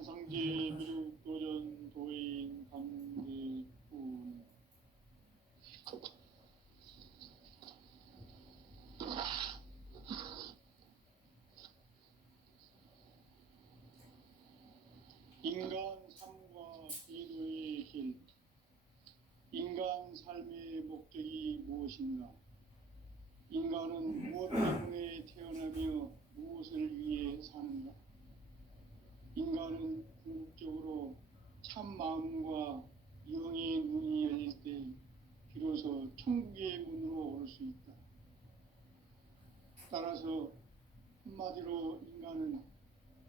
증산상제 미륵도전 도인 강대군 인간 삶과 기도의 길. 인간 삶의 목적이 무엇인가? 인간은 무엇 때문에 태어나며 무엇을 위해 사는가? 인간은 궁극적으로 참 마음과 영의 눈이 열릴 때 비로소 천국의 문으로 올 수 있다. 따라서 한마디로 인간은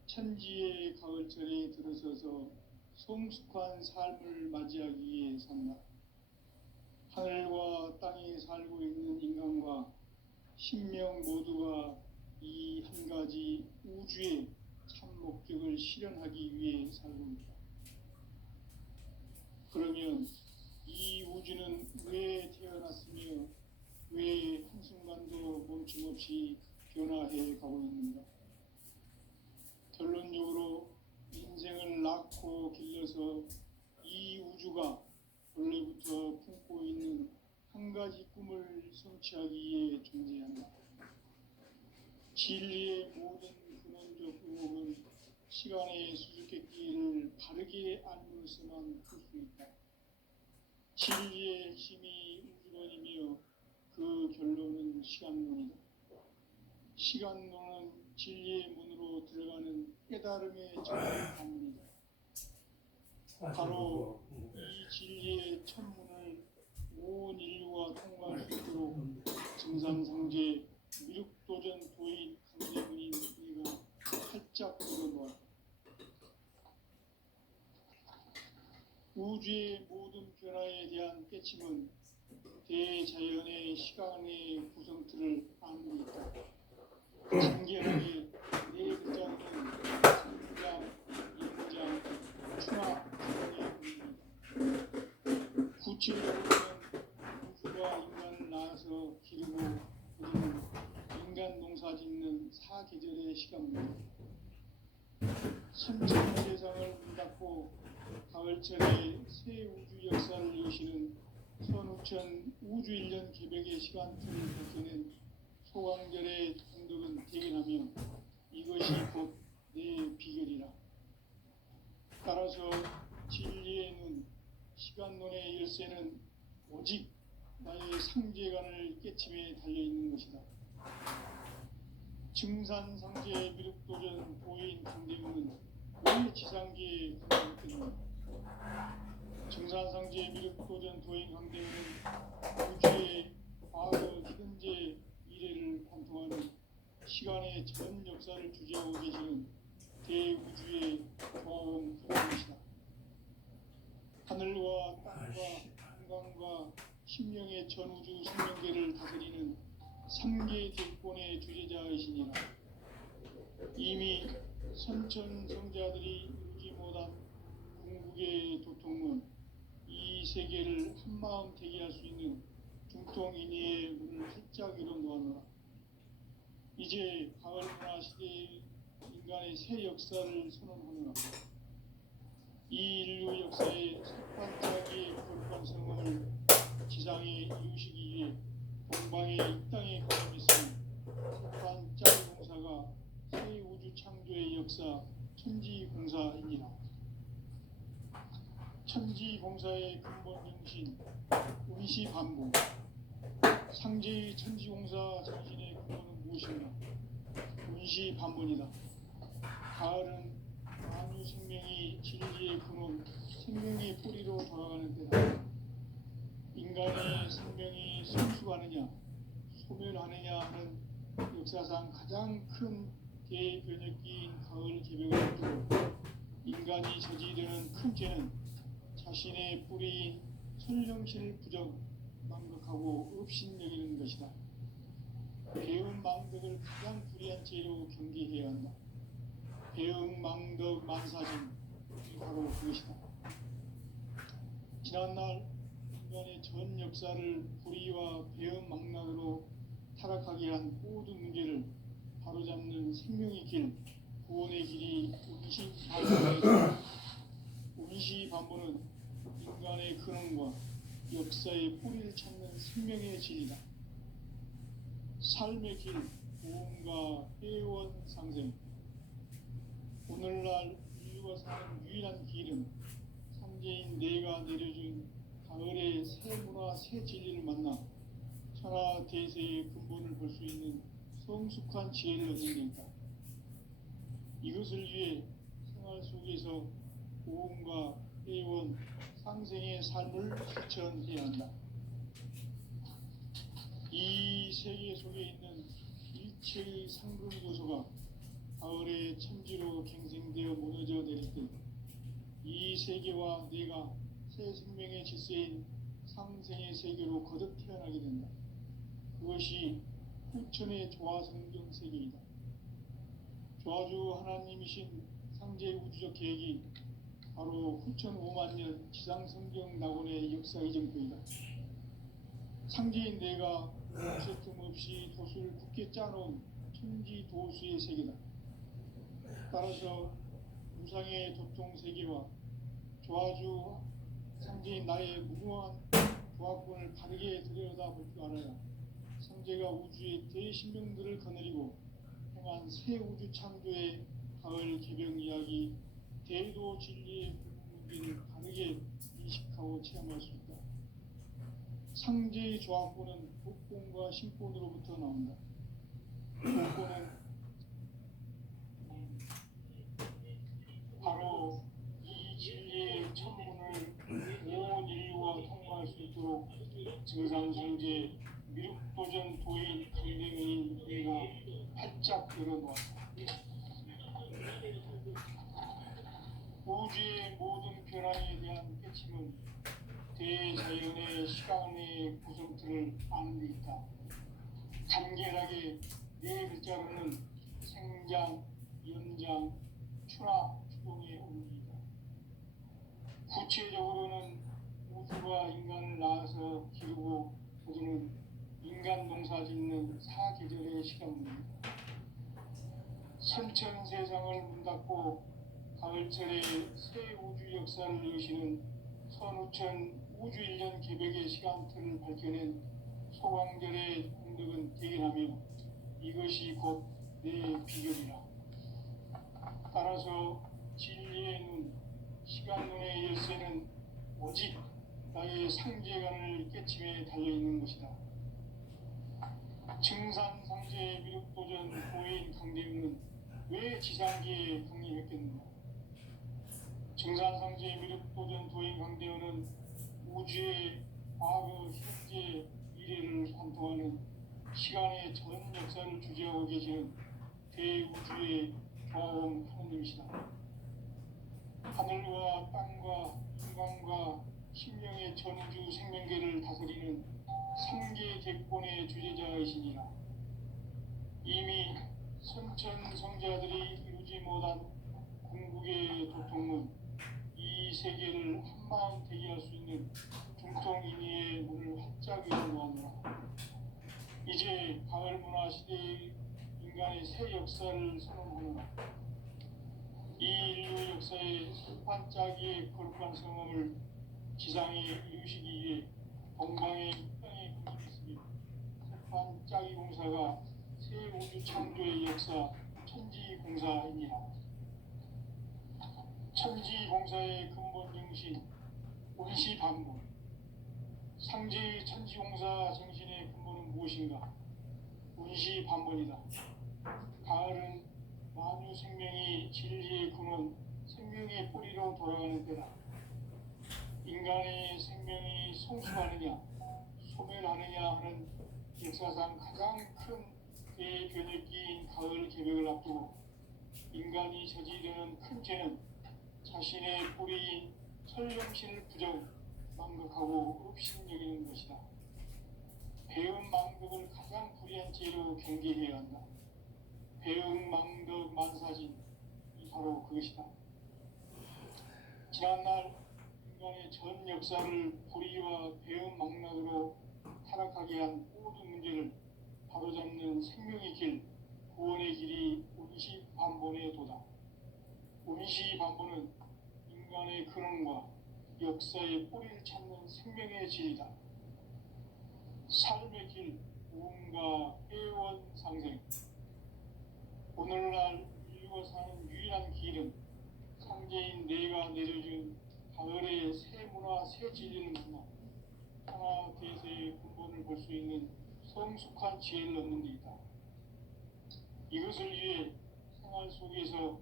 천지의 가을철에 들어서서 성숙한 삶을 맞이하기 위해 산다. 하늘과 땅에 살고 있는 인간과 신명 모두가 이 한 가지 우주의 참 목적을 실현하기 위해 살고 있다. 그러면 이 우주는 왜 태어났으며 왜 한순간도 멈춤없이 변화해 가고 있는가? 결론적으로 인생을 낳고 길러서 이 우주가 원래부터 품고 있는 한 가지 꿈을 성취하기 위해 존재한다. 진리의 모든 근원적 의목은 시간의 수수께끼를 바르게 알므로서만 풀 수 있다. 진리의 핵심이 우주론이며 그 결론은 시간론이다. 시간론은 진리의 문으로 들어가는 깨달음의 정말 방문이다. 바로 이 진리의 천문을 온 인류가 통과할 수 있도록 증산상제 미륵도전 도인 강대군인 우리가 활짝 열어놓았다. 우주의 모든 변화에 대한 깨침은 대자연의 시간의 구성틀을 안고 있다. 간결하게 네 글자는 성장, 영장, 충화, 기본의 의미입니다. 구체적으로는 우주가 인간을 낳아서 기르고 우리는 인간 농사 짓는 사계절의 시간입니다. 선천 세상을 문 닫고 가을철에 새 우주 역사를 여시는 선우천 우주 1년 개벽의 시간틀을 벗겨낸 소강절의 공덕은 대견하며 이것이 곧 내 비결이라. 따라서 진리의 눈, 시간론의 열쇠는 오직 나의 상제관을 깨침에 달려있는 것이다. 증산상제 미륵도전 도인 강대군은 왜 지상계에 등장했겠는가? 증산상제 미륵도전 도인 강대군은 우주의 과거, 현재, 미래를 관통하는 시간의 전 역사를 주재하고 계시는 대우주의 경험 그런 것이다. 하늘과 땅과 인간과 심령의 전우주 생명계를 다스리는 3계 대권의 주제자이시니라. 이미 선천성자들이 이루지 못한 궁극의 도통문, 이 세계를 한마음 되게 할 수 있는 중통인의의 문을 활짝 열어놓았노라. 이제 가을문화 시대의 인간의 새 역사를 선언하노라. 이 인류 역사의 첫 반짝이의 부족한 성공을 지상에 이루시기 위해 동방의 이 땅에 가담했으니 첫 반짝이 공사가 새 우주 창조의 역사 천지공사입니다. 천지공사의 근본 정신 운시반복. 상제의 천지공사 정신의 근본은 무엇인가? 운시반복이다. 가을은 만유 생명이 진리의 근원, 생명의 뿌리로 돌아가는 때다. 인간의 생명이 성숙하느냐, 소멸하느냐 하는 역사상 가장 큰 대변혁기인 가을 개벽을 앞두고 인간이 저지르는 큰 죄는 자신의 뿌리인 선령신을 부정, 망각하고 업신여기는 것이다. 배운 망덕을 가장 불의한 죄로 경계해야 한다. 배응 망덕 만사진, 바로 그것이다. 지난날 인간의 전 역사를 불의와 배응 망락으로 타락하게 한 모든 문제를 바로잡는 생명의 길, 구원의 길이 운시반문이다. 운시반문은 인간의 근원과 역사의 뿌리를 찾는 생명의 진리다. 삶의 길, 구원과 회원 상생. 오늘날 인류가 사는 유일한 길은 삼재인 내가 내려준 가을의 새 문화, 새 진리를 만나 천하 대세의 근본을 볼 수 있는 성숙한 지혜를 얻는 데 있다. 이것을 위해 생활 속에서 고음과 회원, 상생의 삶을 실천해야 한다. 이 세계 속에 있는 일체의 상금 요소가 가을의 천지로 갱생되어 무너져 내릴 때 이 세계와 내가 새 생명의 질서인 상생의 세계로 거듭 태어나게 된다. 그것이 후천의 조화성경 세계이다. 조화주 하나님이신 상제 우주적 계획이 바로 후천 5만 년 지상성경 낙원의 역사 이정표이다. 상제인 내가 어색틈 없이 도수를 굳게 짜놓은 천지 도수의 세계다. 따라서 무상의 도통 세계와 조화주 상제인 나의 무궁한 조화권을 바르게 들여다볼 줄 알아야 상제가 우주의 대신명들을 거느리고 행한 새 우주 창조의 가을 개병 이야기, 대도 진리의 문제를 바르게 인식하고 체험할 수 있다. 상제의 조화권은 복권과 신권으로부터 나온다. 복권은 바로 이 진리의 천문을 온 인류가 통과할 수 있도록 증산성제, 미륵도전 도인 강대민인 우리가 활짝 열어놓았다. 우주의 모든 변화에 대한 깨침은 대자연의 시간의 구성틀을 아는 데 있다. 간결하게 네 글자로는 생장, 연장, 추락, 추동의 원리이다. 구체적으로는 우주가 인간을 낳아서 기르고 거두는 인간 농사 짓는 사계절의 시간입니다. 선천 세상을 문 닫고 가을철에 새 우주 역사를 여시는 선우천 우주 1년 개벽의 시간틀을 밝혀낸 소광절의 공덕은 대견하며 이것이 곧 내 비결이라. 따라서 진리의 눈, 시간 눈의 열쇠는 오직 나의 상제관을 깨침에 달려있는 것이다. 증산상제의 미륵도전 고인 강대윤은 왜 지상계에 강림했겠는가? 증산상제의 미륵도전 도인 강대윤은 우주의 과거, 현재, 미래를 관통하는 시간의 전 역사를 주재하고 계시는 대우주의 조화원 하느님이시다. 하늘과 땅과 인간과 신명의 전우주 생명계를 다스리는 삼계 객본의 주제자이시니라. 이미 선천 성자들이 이루지 못한 궁극의 도통은 이 세계를 한마음 되게 할 수 있는 중통인의의 문을 활짝 열어놓았노라. 이제 가을 문화 시대의 인간의 새 역사를 선언하노라. 이 인류 역사의 반짝이의 거룩한 성험을 지상에 이루시기 위해 동방의 땅에 군집했으니 반짝이 공사가 새 우주 창조의 역사 천지공사입니다. 천지공사의 근본 정신 운시반문. 상제의 천지공사 정신의 근본은 무엇인가? 운시반문이다. 가을은 만유 생명이 진리의 근원, 생명의 뿌리로 돌아가는 때다. 인간의 생명이 성숙하느냐, 소멸하느냐 하는 역사상 가장 큰 대변혁기인 가을 개벽을 앞두고 인간이 저지르는 큰 죄는 자신의 뿌리인 설령신을 부정, 망극하고 업신여기는 것이다. 배은 망극을 가장 불의한 죄로 경계해야 한다. 배응, 망덕, 만사진, 바로 그것이다. 지난날 인간의 전 역사를 불의와 배응, 망락으로 타락하게 한 모든 문제를 바로잡는 생명의 길, 구원의 길이 운시 반본에 도다. 운시 반본은 인간의 근원과 역사의 뿌리를 찾는 생명의 진리다. 삶의 길, 무언가 회원 상생. 오늘날 인류가 사는 유일한 길은 상제인 내가 내려준 가을의 새 문화 새 진리를 만나 하나 대세의 근본을 볼 수 있는 성숙한 지혜를 얻는 데 있다. 이것을 위해 생활 속에서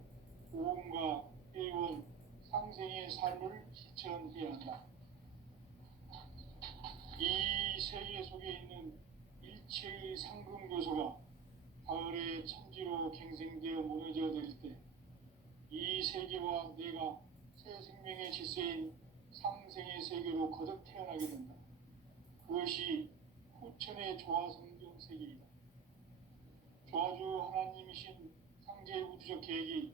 모험과 회원, 상생의 삶을 실천해야 한다. 이 세계 속에 있는 일체의 상금 교소가 가을의 천지로 갱생되어 무너져 내릴 때 이 세계와 내가 새 생명의 질서인 상생의 세계로 거듭 태어나게 된다. 그것이 후천의 조화성경 세계이다. 조화주 하나님이신 상제 우주적 계획이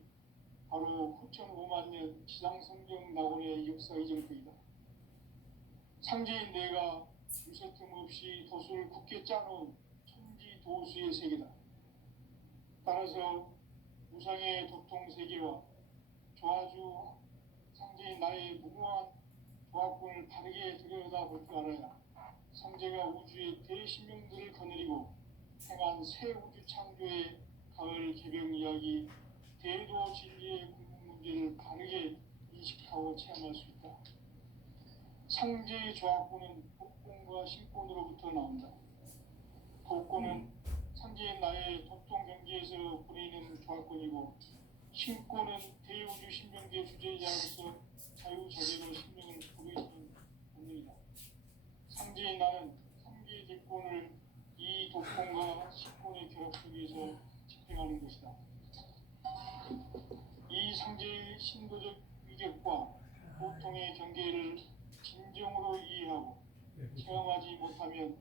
바로 후천 5만 년 지상성경 낙원의 역사 이전부이다. 상제인 내가 유세틈 없이 도수를 굳게 짜놓은 천지 도수의 세계다. 따라서 무상의 도통 세계와 조화주 상제인 나의 무궁한 조합군을 다르게 들여다볼 줄 알아야 상제가 우주의 대신명들을 거느리고 행한 새 우주 창조의 가을 개병 이야기, 대도 진리의 궁극 문제를 바르게 인식하고 체험할 수 있다. 상제의 조합군은 복권과 신권으로부터 나온다. 복권은 상제인 나의 도통 경계에서 부리는 조합권이고, 신권은 대우주 신명계 주제자로서 자유자재로 신명을 부르시는 본능이다. 상제인 나는 상계의 대권을 이 도권과 신권의 결합 속에서 집행하는 것이다. 이 상제의 신도적 위격과 보통의 경계를 진정으로 이해하고 체험하지 못하면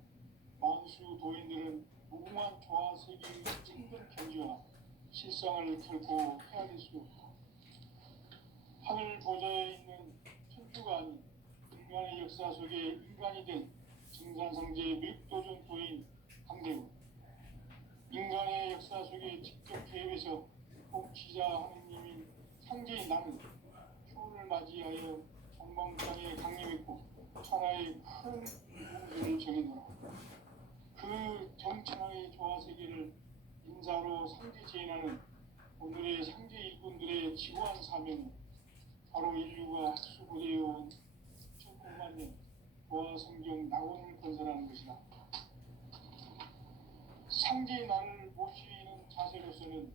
만수 도인들은 무궁한 조화 세계의 참된 경지와 실상을 결코 헤아릴 수 없다. 하늘 보좌에 있는 천주가 아닌 인간의 역사 속에 인간이 된 증산상제의 밀도전 도인 강대우, 인간의 역사 속에 직접 개입해서 통치자 하느님인 상제인 나는 휴를 맞이하여 정방장에 강림했고 천하의 큰 우주를 정해놓아 그 정천하의 조화세계를 인사로 상제 제인하는 오늘의 상제 일꾼들의 지구한 사명은 바로 인류가 학수고대해온 1900만 년 조화성경 낙원을 건설하는 것이다. 상제의 나를 모시는 자세로서는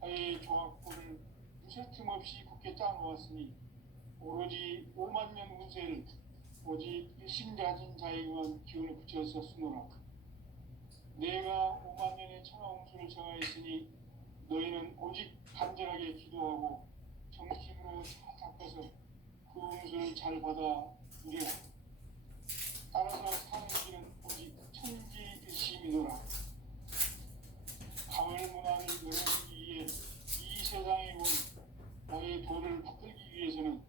나의 조합권을 무쇠틈 없이 굳게 짜놓았으니 오로지 5만 년 운세를 오직 일심가진 자에게만 기운을 붙여서 쓰노라. 내가 5만 년의 천하홍수를 정하였으니 너희는 오직 간절하게 기도하고 정심으로 잘 닦아서 그 홍수를 잘 받아 누리라. 따라서 사는 길은 오직 천지 일심이노라. 가을 문화를 열어주기 위해 이 세상에 온 나의 도를 받들기 위해서는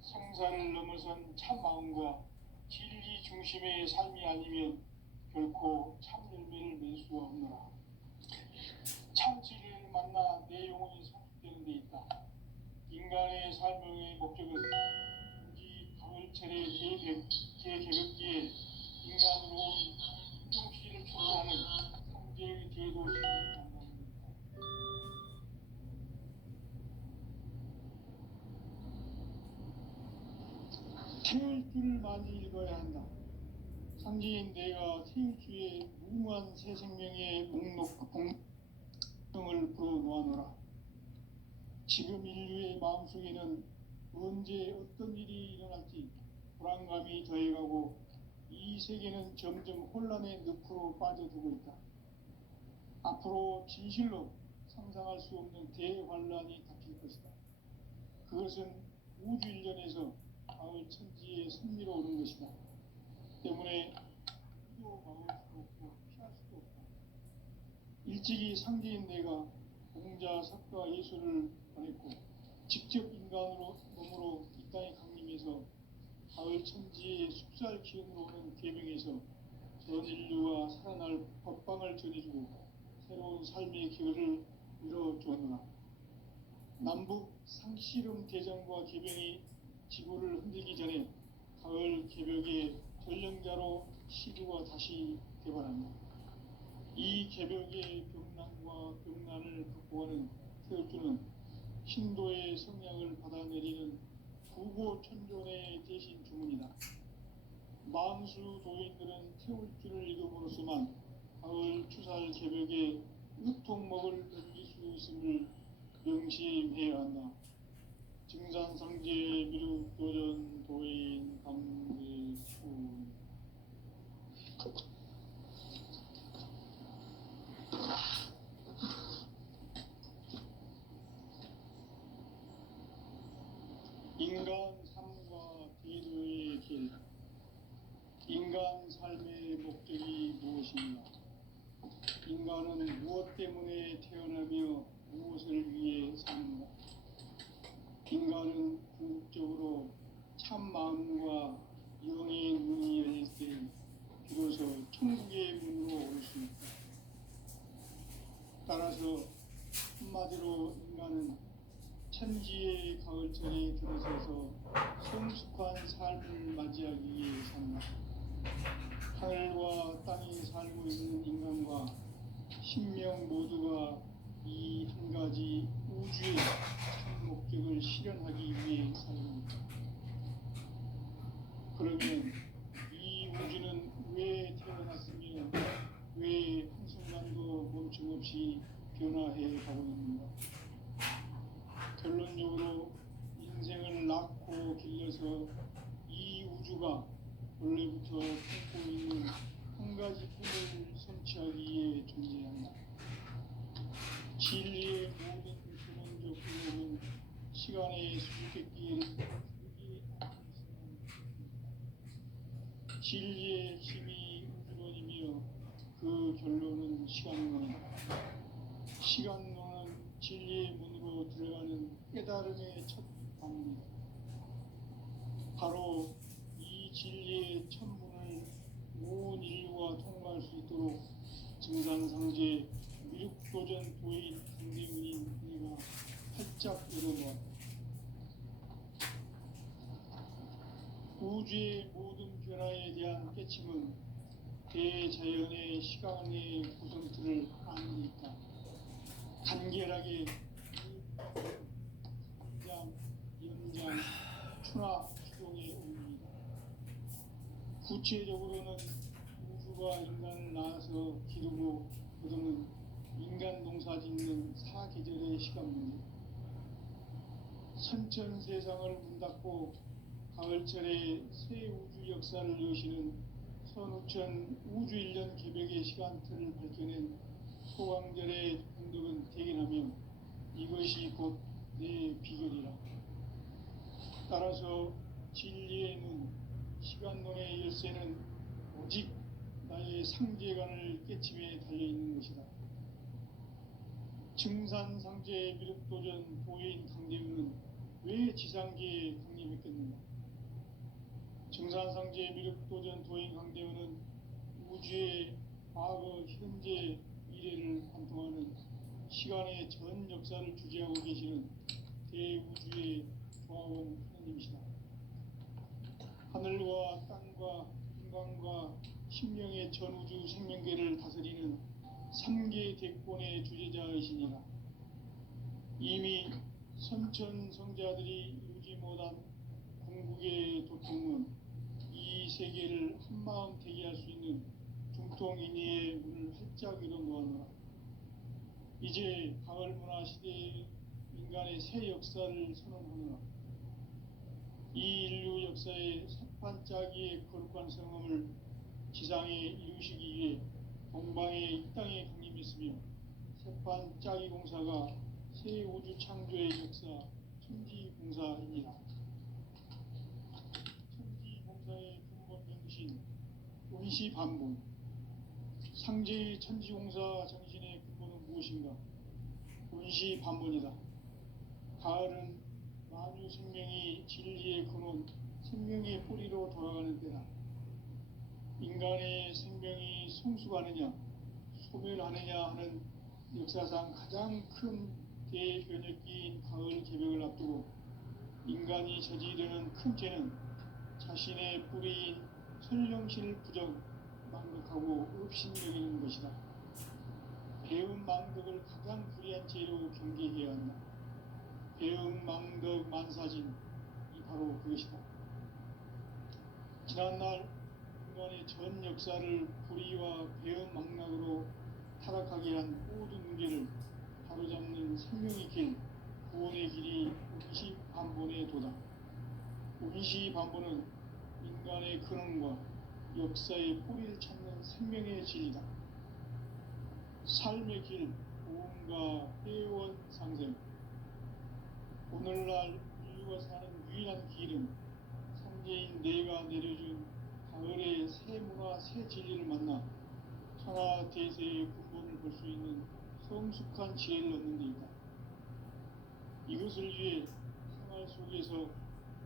생사를 넘어선 참 마음과 진리 중심의 삶이 아니면 결코 참 열매를 맺을 수가 없노라. 참 진리를 만나 내 영혼이 성숙되는 데 있다. 인간의 삶의 목적은 이 가을철의 개개벽기에 인간으로 온 인종시를 초월하는 상제의 제도시를 만나는 것이다. 태울 줄을 많이 읽어야 한다. 상제인 내가 태울 주의 무궁한 새 생명의 공명을 불어놓아노라. 지금 인류의 마음속에는 언제 어떤 일이 일어날지 불안감이 더해가고 이 세계는 점점 혼란의 늪으로 빠져들고 있다. 앞으로 진실로 상상할 수 없는 대환란이 닥칠 것이다. 그것은 우주 일전에서 가을 천지의 승리로 오는 것이다. 때문에 막을 수도 없고 피할 수도 없다. 일찍이 상제인 내가 공자, 석가, 예수를 보냈고 직접 인간으로 몸으로 이 땅에 강림해서 가을 천지의 숲살 기운으로 오는 계명에서 전 인류와 살아날 법방을 전해주고 새로운 삶의 기회를 열어주었노라. 남북 상씨름 대전과 개병이 지구를 흔들기 전에 가을 개벽의 전령자로 시주가 다시 개발합니다. 이 개벽의 병난과 병난을 극복하는 태울주는 신도의 성량을 받아내리는 구고천존의 대신 주문이다. 만수 도인들은 태울주를 읽음으로써만 가을 추살 개벽에 으통먹을 넘길 수 있음을 명심해야 한다. 증산상제 미륵도전 도인 강대수. 인간 삶과 대도의 길. 인간 삶의 목적이 무엇인가? 인간은 무엇 때문에 태어나며 무엇을 위해 사는가? 인간은 궁극적으로 참 마음과 영의 문이 열릴 때 비로소 천국의 문으로 올 수 있다. 따라서 한마디로 인간은 천지의 가을철에 들어서서 성숙한 삶을 맞이하기 위해 산다. 하늘과 땅에 살고 있는 인간과 신명 모두가 이 한 가지 우주의 첫 목적을 실현하기 위해 살고 있다. 그러면 이 우주는 왜 태어났으며 왜 한순간도 멈춤없이 변화해 가고 있는가? 결론적으로 인생을 낳고 길러서 이 우주가 원래부터 품고 있는 한 가지 꿈을 성취하기 위해 존재한다. 진리의 모든 근원적 근원은 시간의 수수께끼를 풀기 진리의 힘이 우주론이며 그 결론은 시간론이다. 시간론은 진리의 문으로 들어가는 깨달음의 첫 방문이다. 바로 이 진리의 첫 문을 온 인류가 통과할 수 있도록 증산상제 미륵도전 도인 강대문인 우리가 활짝 열어놓았다. 우주의 모든 변화에 대한 깨침은 대자연의 시간의 구성틀을 아니니까 간결하게 성장, 연장, 추나 추동에 옵니다. 구체적으로는 우주가 인간을 낳아서 기르고 거두는 인간 농사 짓는 사계절의 시간 문제. 선천 세상을 문 닫고 가을철에 새 우주 역사를 여시는 선우천 우주 1년 개벽의 시간틀을 밝혀낸 소강절의 공덕은 대견하며 이것이 곧 내 비결이라. 따라서 진리의 문, 시간론의 열쇠는 오직 나의 상제관을 깨침에 달려있는 것이다. 증산상제 미륵도전 도인 강대문은 왜 지상계에 강림했겠는가? 증산상제 미륵도전 도인 강대문은 우주의 과거, 현재, 미래를 관통하는 시간의 전 역사를 주재하고 계시는 대우주의 조화원 하느님이시다. 하늘과 땅과 인간과 신명의 전우주 생명계를 다스리는 3계 대권의 주제자이시니라. 이미 선천성자들이 이루지 못한 궁극의 도통은 이 세계를 한마음 되게 할 수 있는 중통인의의 문을 활짝 열어놓았노라. 이제 가을 문화 시대의 인간의 새 역사를 선언하노라. 이 인류 역사의 삿판짜기의 거룩한 성험을 지상에 이루시기 위해 동방의 이 땅에 강림했으며 삿판짜기 공사가 새 우주 창조의 역사 천지공사입니다. 천지공사의 근본 정신 원시반본. 상제의 천지공사 정신의 근본은 무엇인가? 원시반본이다. 가을은 만유 생명이 진리의 근원, 생명의 뿌리로 돌아가는 때다. 인간의 생명이 성숙하느냐, 소멸하느냐 하는 역사상 가장 큰 대변혁기인 가을 개벽을 앞두고 인간이 저지르는 큰 죄는 자신의 뿌리인 설령신을 망각하고 업신여기는 것이다. 배은 망덕을 가장 불의한 죄로 경계해야 한다. 배은 망덕 만사진이 바로 그것이다. 지난날 인간의 전 역사를 불의와 배은 망락으로 타락하게 한 모든 문제를 바로잡는 생명의 길, 구원의 길이 운시반본의 도다. 운시반본은 인간의 근원과 역사의 뿌리를 찾는 생명의 진리다. 삶의 길, 구원과 회원 상생. 오늘날 인류가 사는 유일한 길은 삼재인 내가 내려준 가을의 새 문화, 새 진리를 만나 천하 대세의 근본을 볼 수 있는 성숙한 지혜를 얻는 데 있다. 이것을 위해 생활 속에서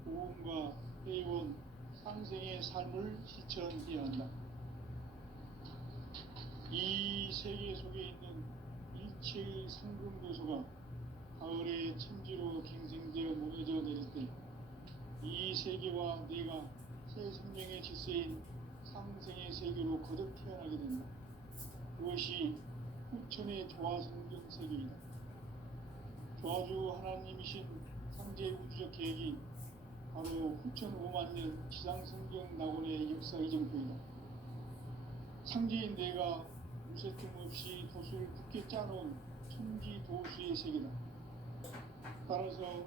고음과 회원, 상생의 삶을 실천해야 한다. 이 세계 속에 있는 일체의 상금도서가 가을의 천지로 갱생되어 무너져 내릴 때 이 세계와 내가 새 생명의 질서인 상생의 세계로 거듭 태어나게 된다. 그것이 후천의 조화성경 세계이다. 조화주 하나님이신 상제 우주적 계획이 바로 후천 5만 년 지상성경 낙원의 역사 이정표이다. 상제인 내가 무쇠 틈 없이 도수를 굳게 짜놓은 천지 도수의 세계다. 따라서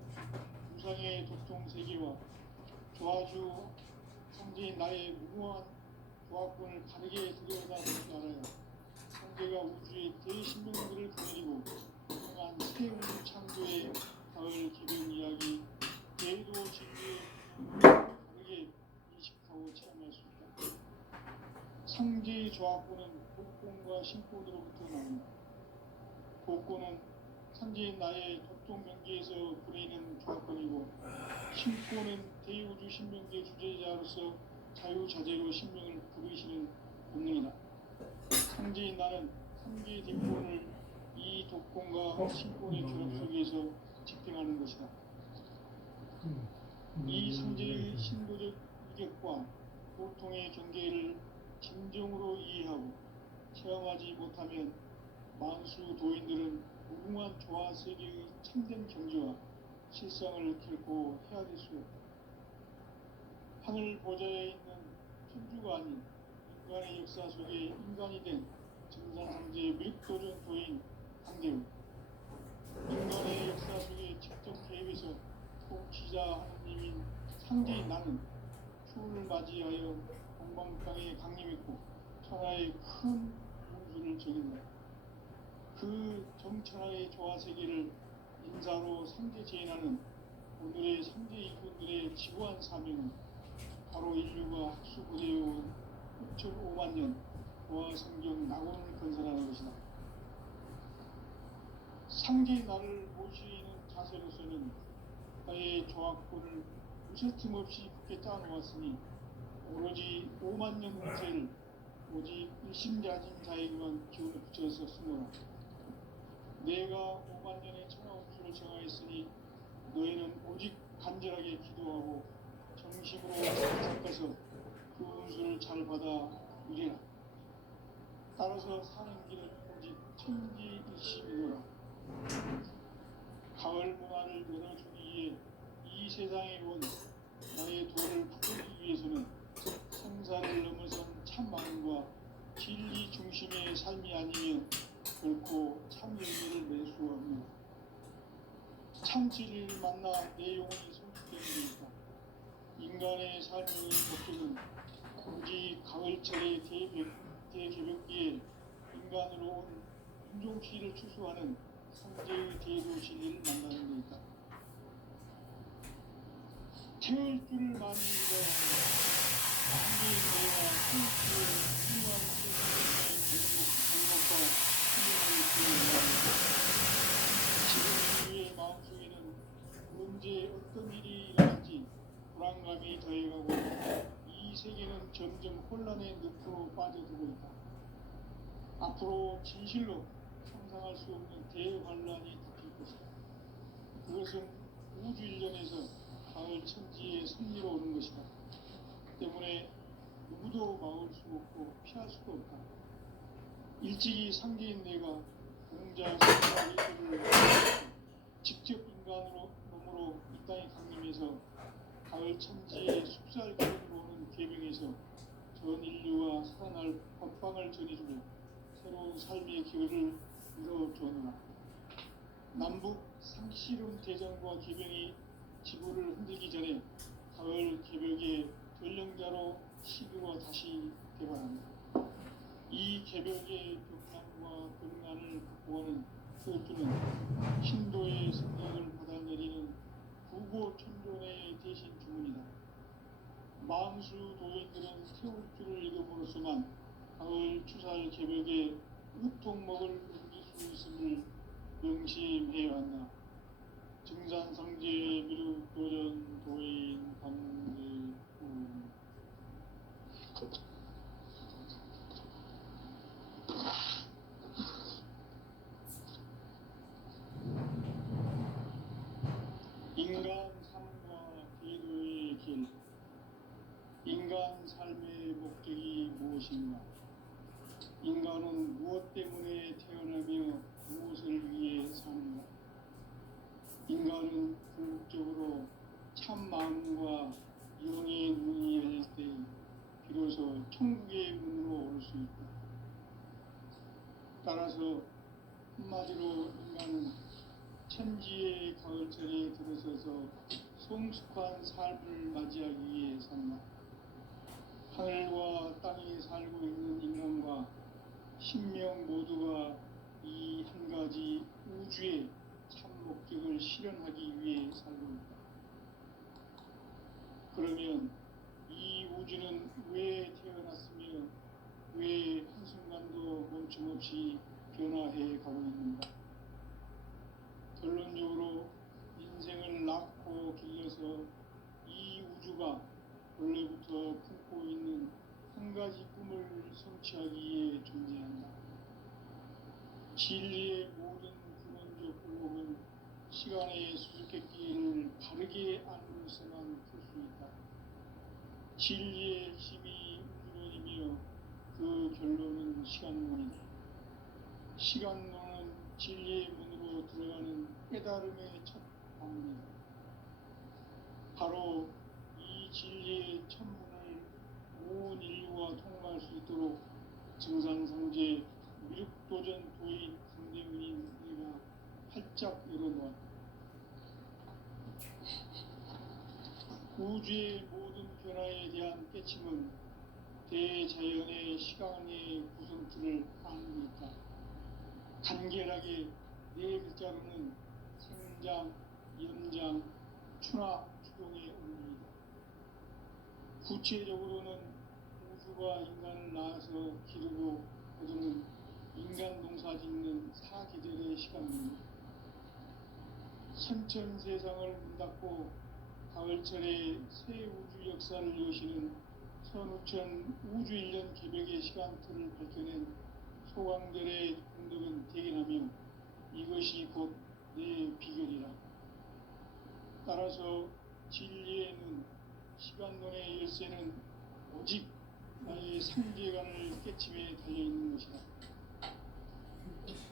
우상의 독종 세계와 조화주 상제인 나의 무모한 조화권을 바르게 들여다볼 줄 알아야 상제가 우주의 대신명들을 거느리고 행한 새 우주 창조의 가을 기본 이야기 대도 진리의 다르게 인식하고 체험할 수 있다. 상제의 조화권은 복권과 신권으로부터 나온다. 복권은 상제인 나의 독종 명계에서 부리는 조화권이고 신권은 대우주 신명계 주제자로서 자유자재로 신명을 부르시는 본능이다. 상제인 나는 상제의 뒷권을 이 독권과 신권의 결합 속에서 집행하는 것이다. 이 상제의 신도적 이격과 고통의 경계를 진정으로 이해하고 체험하지 못하면 만수 도인들은 무궁한 조화 세계의 참된 경지와 실상을 결코 헤아릴 수 없다. 하늘 보좌에 있는 천주가 아닌 인간의 역사 속에 인간이 된 정산상제의 밀도전 도인 강대우, 인간의 역사 속에 직접 개입해서 통치자 하느님인 상제인 나는 추운을 맞이하여 동방땅에 강림했고 천하의 큰 운수를 적인다. 그 정천하의 조화세계를 인사로 상제 제인하는 오늘의 상제 이군들의 지구한 사명은 바로 인류가 학수고대해온 6,5만 년 조화성경 낙원을 건설하는 것이다. 상제의 나를 모시는 자세로서는 나의 조화권을 무쇠틈 없이 굳게 짜놓았으니 오로지 5만 년 운세를 오직 일심자진 자에게만 기운을 붙여서 쓰노라. 내가 5만 년의 천하 운수를 정하였으니 너희는 오직 간절하게 기도하고 정식으로 닦아서 그 운수를 잘 받아 누리라. 따라서 사는 길은 오직 천지일심이노라. 가을 문화를 열어주기에 이 세상에 온 나의 도를 부르기 위해서는 생사를 넘어선 참마음과 진리 중심의 삶이 아니면 결코 참 열매를 낼 수 없는 참 진리를 만나 내 영혼이 성숙되는 데 있다. 인간의 삶의 목적은 오직 가을철의 대개벽기에 인간으로 온 인종시를 추수하는 상제의 대도 진리를 만나는 데 있다. 태울 줄을 많이 믿어야 한다. 상제의 내가天주의 훌륭한 세상의 행복과 지금 인류의 마음속에는 언제 어떤 일이 일어날지 불안감이 더해가고 이 세계는 점점 혼란의 늪으로 빠져들고 있다. 앞으로 진실로 상상할 수 없는 대환란이 닥칠 것이다. 그것은 우주 일련에서 가을 천지의 섭리로 오는 것이다. 때문에 누구도 막을 수 없고 피할 수도 없다. 일찍이 상계인 내가 공자 성자의 직접 인간으로 몸으로 이 땅에 강림해서 가을 천지의 숙살 기운으로 오는 계명에서 전 인류와 살아날 법방을 전해주고 새로운 삶의 기회를 이뤄주었노라. 남북 상씨름 대전과 계명이 지구를 흔들기 전에 가을 개벽의 전령자로 시기와 다시 개발합니다. 이 개벽의 벽난과 벽난을 극복하는 태울주는 신도의 성령을 받아내리는 구고천존의 대신 주문이다. 망수 도인들은 태울주를 읽음으로써만 가을 추살 개벽에 우통먹을 옮길 수 있음을 명심해왔나. 증산상제 미륵도전 도인 강제후 인간 삶과 기도의 길. 인간 삶의 목적이 무엇인가? 인간은 무엇 때문에 태어나며 무엇을 위해 사는가? 인간은 궁극적으로 참 마음과 영의 문이 열릴 때 비로소 천국의 문으로 올 수 있다. 따라서 한마디로 인간은 천지의 가을철에 들어서서 성숙한 삶을 맞이하기 위해 산다. 하늘과 땅에 살고 있는 인간과 신명 모두가 이 한 가지 우주의 참 목적을 실현하기 위해 살고 있다. 그러면 이 우주는 왜 태어났으며 왜 한순간도 멈춤없이 변화해 가고 있는가? 결론적으로 인생을 낳고 길러서 이 우주가 원래부터 품고 있는 한 가지 꿈을 성취하기 위해 존재한다. 진리의 모든 근원적 의혹은 시간의 수수께끼를 바르게 알므로서만 풀 수 있다. 진리의 핵심이 우주론이며 그 결론은 시간론이다. 시간론은 진리의 문으로 들어가는 깨달음의 첫 방문이다. 바로 이 진리의 천문을 온 인류와 통과할 수 있도록 증산상제 미륵도전 도인 강대문인 우리가 활짝 열어놓았다. 우주의 모든 변화에 대한 깨침은 대자연의 시간의 구성틀을 아는 데 있다. 간결하게 네 글자로는 생장, 연장, 추나 추동의 원리이다. 구체적으로는 우주가 인간을 낳아서 기르고 거두는 인간 농사 짓는 사계절의 시간입니다. 선천 세상을 문 닫고 가을철에 새 우주 역사를 여시는 선우천 우주 1년 개벽의 시간틀을 밝혀낸 소강들의 공덕은 대견하며 이것이 곧 내 비결이라. 따라서 진리의 눈, 시간론의 열쇠는 오직 나의 상계관을 깨침에 달려있는 것이다.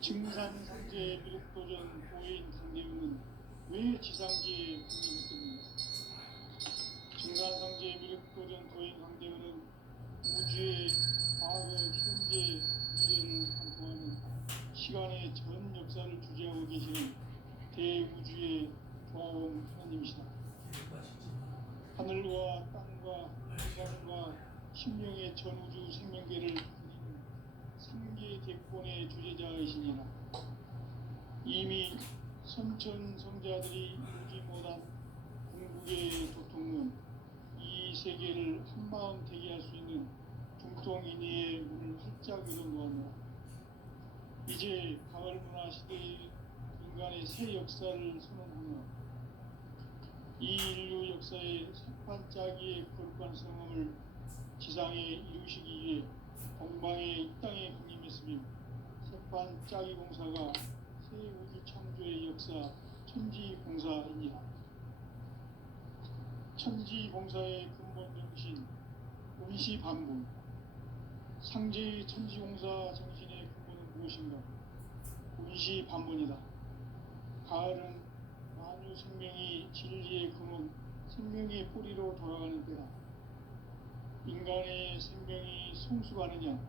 증산상제 미륵도전 도인 강대웅은 왜 지상계에 군림했겠는가? 증산상제 미륵도전 도인 강대웅은 우주의 과거, 현재, 미래를 관통하는 시간의 전 역사를 주재하고 계시는 대우주의 조화원 하나님이시다. 하늘과 땅과 인간과 신명의 전우주 생명계를 그리는 삼계 대권의 주제자이시니라. 이미 선천성자들이 이루지 못한 궁극의 도통론, 이 세계를 한마음 되게 할 수 있는 중통인의의 문을 활짝 열어놓았노라. 이제 가을 문화 시대의 인간의 새 역사를 선언하며 이 인류 역사의 새반짝이의 거룩한 성험을 지상에 이루시기 위해 동방의 이 땅에 강림했으며 창립한 짜기 공사가 새 우주 창조의 역사 천지공사입니다. 천지공사의 근본 정신 원시반복. 상제의 천지공사 정신의 근본은 무엇인가? 원시반복이다. 가을은 만유 생명이 진리의 근원, 생명의 뿌리로 돌아가는 때다. 인간의 생명이 성숙하느냐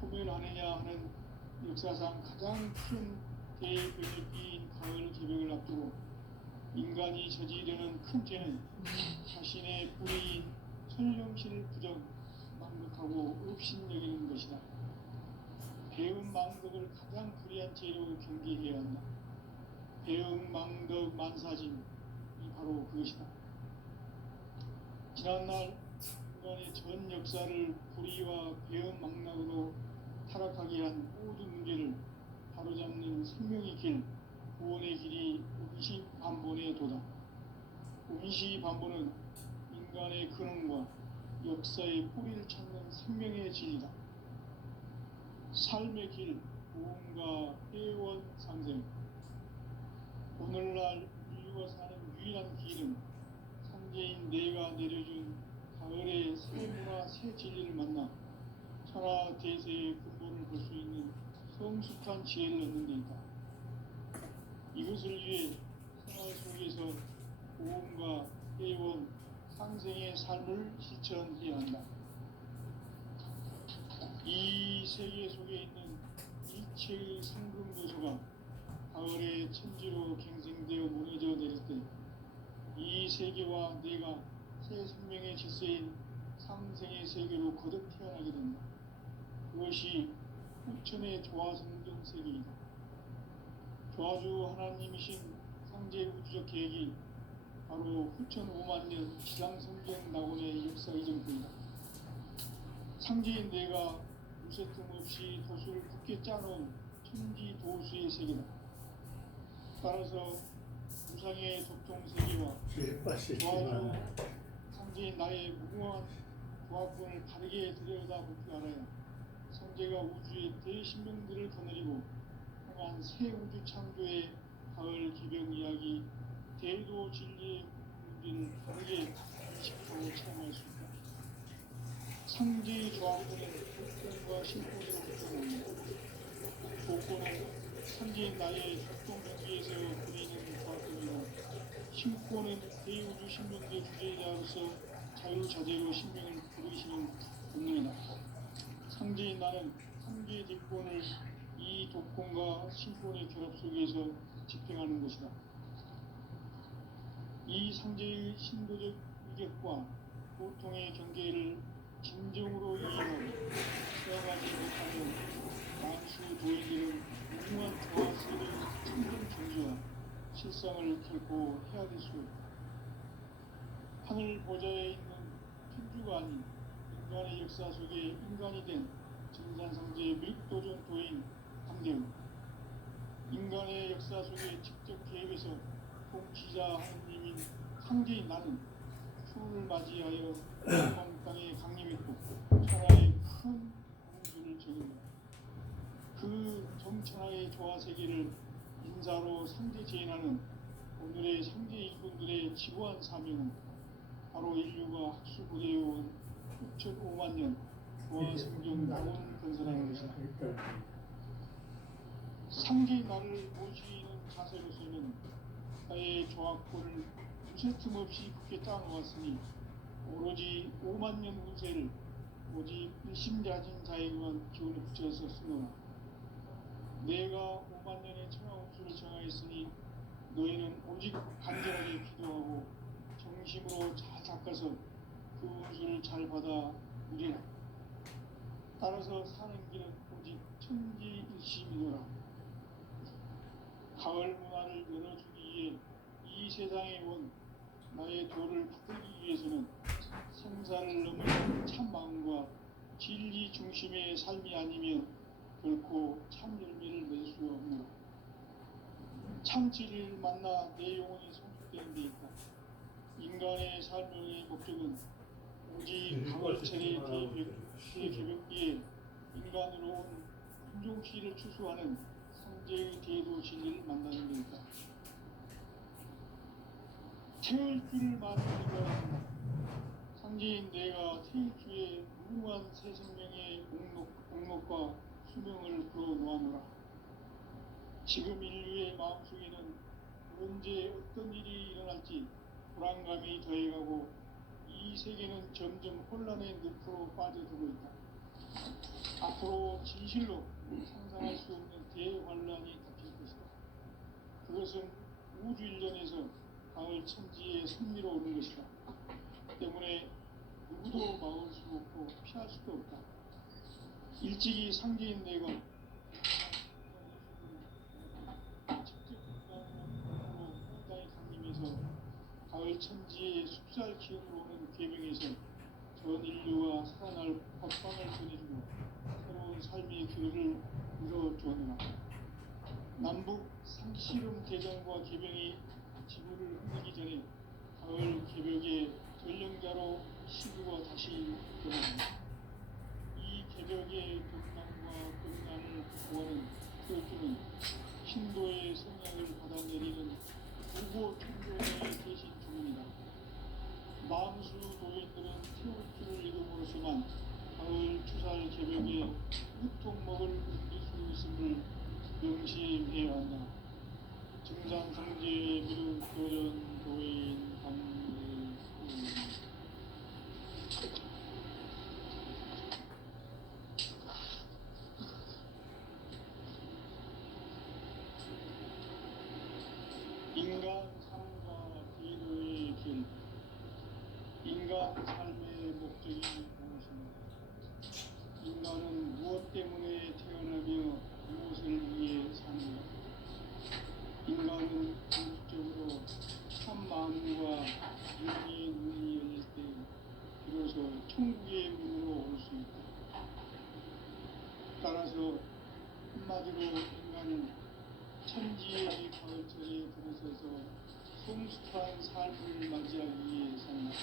소멸하느냐 하는 역사상 가장 큰 대변혁기인 가을 개벽을 앞두고 인간이 저지르는 큰 죄는 자신의 뿌리인 천령신을 부정 망극하고 업신여기는 것이다. 배은 망덕을 가장 불의한 죄로 경계해야 한다. 배은 망덕 만사짐이 바로 그것이다. 지난날 인간의 전 역사를 불의와 배은 망락으로 타락하게 한 모든 문제를 바로잡는 생명의 길, 구원의 길이 원시반본의 도다. 원시반본은 인간의 근원과 역사의 뿌리를 찾는 생명의 진리다. 삶의 길, 구원과 회원 상생. 오늘날 인류가 사는 유일한 길은 상제인 내가 내려준 가을의 새 문화, 새 진리를 만나 천하 대세의 근본을 볼 수 있는 성숙한 지혜를 얻는 데 있다. 이것을 위해 생활 속에서 구원과 회원, 상생의 삶을 실천해야 한다. 이 세계 속에 있는 일체의 상금 요소가 가을의 천지로 갱생되어 무너져 내릴 때 이 세계와 내가 새 생명의 질서인 상생의 세계로 거듭 태어나게 된다. 그것이 후천의 조화성경 세계이다. 조화주 하나님이신 상제 우주적 계획이 바로 후천 5만 년 지상성경 낙원의 역사 이전부이다. 상제인 내가 무쇠 틈 없이 도수를 굳게 짜놓은 천지 도수의 세계다. 따라서 우상의 적종 세계와 조화주 상제인 나의 무궁한 조합권을 바르게 들여다볼 줄 알아야 상제가 우주의 대신명들을 거느리고 향한 새 우주 창조의 가을 기병 이야기 대도 진리의 문제를 바르게 인식하고 체험할 수 있다. 상제의 조합권은 복권과 신권으로 구성합니다. 복권은 상제인 나의 적종 경기에서 부리는 조합권이고 신권은 대우주 신명의 주제자로서 자유자재로 신명을 부르시는 본능이다. 상제인 나는 상제 뒷권을 이 독권과 신권의 결합 속에서 집행하는 것이다. 이 상제의 신도적 위격과 고통의 경계를 진정으로 이해하고 수행하지 못하면 만수 도인들은 무궁한 조화세의 참된 경지와 실상을 결코 헤아릴 수 없다. 하늘 보좌에 있는 천주가 아닌 인간의 역사 속에 인간이 된 증산상제의 밀도전 도인 함대우. 인간의 역사 속에 직접 개입해서 통치자 하느님인 상제인 나는 추운을 맞이하여 일본 땅에 강림했고 천하의 큰 공주를 적인다. 그 정천하의 조화 세계를 인사로 상제 제인하는 오늘의 상제 이군들의 지구한 사명은 바로 인류가 학수 고대해온 6,5만 년 조화 성경 낙원 건설하는 것이다. 상제 나를 모시는 자세로서는 나의 조합권을 무쇠 틈 없이 굳게 짜놓았으니 오로지 5만 년 운세를 오직 일심자진 자에게만 기운을 붙여서 쓰노라. 내가 5만 년의 천하 운수를 정하였으니 너희는 오직 간절하게 기도하고 정심으로 잘 닦아서 그 운수를 잘 받아 누리라. 따라서 사는 길은 오직 천지일심이노라. 가을 문화를 열어주기 위해 이 세상에 온 나의 도를 붙들기 위해서는 생사를 넘은 참 마음과 진리 중심의 삶이 아니면 결코 참 열매를 낼 수 없노라. 참 진리를 만나 내 영혼이 성숙되는 데 있다. 인간의 삶의 목적은 오직 가을철의 대개벽기에 인간으로 온 김종시를 추수하는 상제의 대도 진리를 만나는 것이다. 태울 줄을 말하는 상제인 내가 태일주의 무궁한 새 생명의 옥록과 수명을 불어놓아노라. 지금 인류의 마음속에는 언제 어떤 일이 일어날지 불안감이 더해가고 이 세계는 점점 혼란의 늪으로 빠져들고 있다. 앞으로 진실로 상상할 수 없는 대환란이 닥칠 것이다. 그것은 우주 일련에서 가을 천지의 승리로 오는 것이다. 때문에 누구도 막을 수 없고 피할 수도 없다. 일찍이 상제인 내가 직접 상당히 강림해서 가을 천지의 숲살 기운으로 오는 계명에서 전 인류와 살아날 법방을 전해주고 새로운 삶의 기회를 이뤄주었노라. 남북 상시름 대전과 계명이 지구를 흔들기 전에 가을 개벽의 전령자로 시구가 다시 돌아간다. 이 개벽의 건강과 건강을 구하는 태울주는 신도의 성향을 받아내리는 무고 천도의 대신 주문이다. 마음수 도인들은 태울주를 이름으로서만 가을 추살 개벽의 유통목을 옮길 수 있음을 명심해야 한다. 증산상제의 미륵도전 도인 감리 인간 삶과 기도의 길. 인간 삶의 목적이 무엇입니까? 인간은 무엇 때문에 태어나며 무엇을 위해 사는가? 인간은 궁극적으로 참 마음과 윤리의 눈이 열릴 때 비로소 천국의 문으로 올 수 있다. 따라서 한마디로 인간은 천지의 가을철에 들어서서 성숙한 삶을 맞이하기 위해 산다.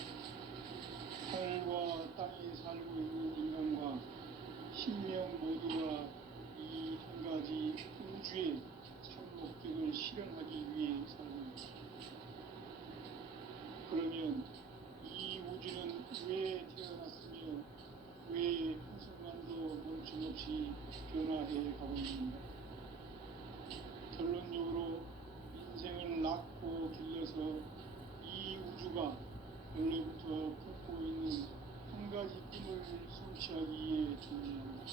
하늘과 땅에 살고 있는 인간과 신명 모두가 이 한 가지 우주의 참 목적을 실현하기 위해 살고 있다. 그러면 이 우주는 왜 태어났으며 왜 한순간도 멈춤없이 변화해 가고 있는가? 결론적으로 인생을 낳고 길러서 이 우주가 원래부터 품고 있는 한 가지 꿈을 성취하기 위해 존재한다.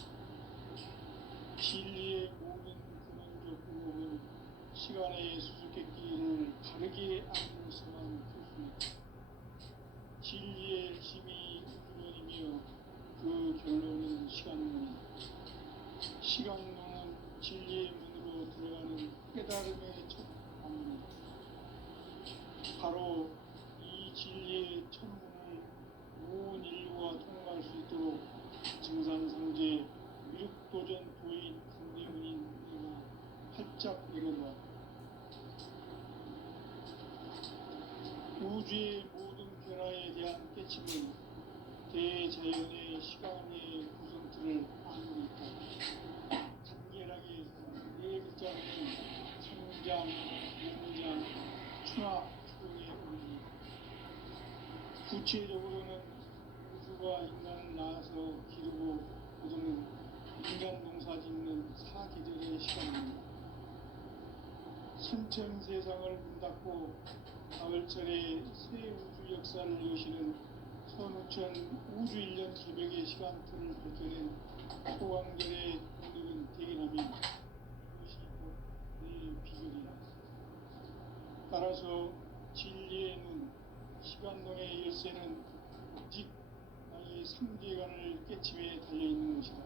진리의 모든 근원적 의혹은 시간의 수수께끼를 다르게 알면서만 풀 수 있다. 진리의 핵심이 우주론이며 그 결론은 시간론이다. 시간론은 진리의 문으로 들어가는 깨달음의 첫 방문이다. 바로 이 진리의 첫 문을 온 인류가 통과할 수 있도록 증산상제 미륵도전 도인 강대문인 내가 활짝 열어놓았다. 우주의 모든 변화에 대한 깨침은 대자연의 시간의 구성틀을 안고 있다. 간결하게 네 글자는 성장, 성장, 추락, 추동의 의미입니다. 구체적으로는 우주가 인간을 낳아서 기르고 거두는 인간 농사 짓는 사계절의 시간입니다. 선천 세상을 문 닫고 가을철에 새 우주 역사를 여시는 선우천 우주 1년 개벽의 시간틀을 밝혀낸 소강절의 오늘은 대견함이 그것이 곧 내 비결이다. 따라서 진리의 눈, 시간론의 열쇠는 오직 나의 상제관을 깨침에 달려있는 것이다.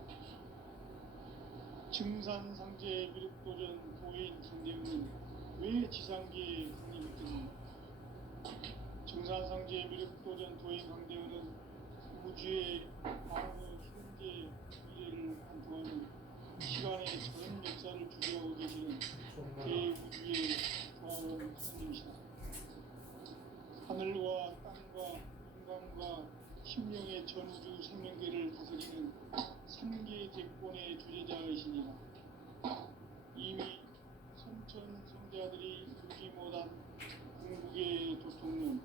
증산상제 미륵도전 도인 강대훈은 왜 지상계에 강림했겠는가? 증산상제 미륵도전 도인 강대훈은 우주의 과거, 현재, 미래를 관통하는 시간의 전 역사를 주재하고 계시는 대우주의 조화원 하나님이시다. 하늘과 땅과 인간과 심령의 전우주 생명계를 다스리는 3개 대권의 주제자이시니라. 이미 선천성자들이 누리지 못한 궁극의 도통은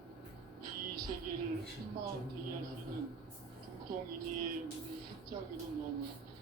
이 세계를 한마음 되게 할 수 있는 중통인의의 문을 활짝 열어놓았노라.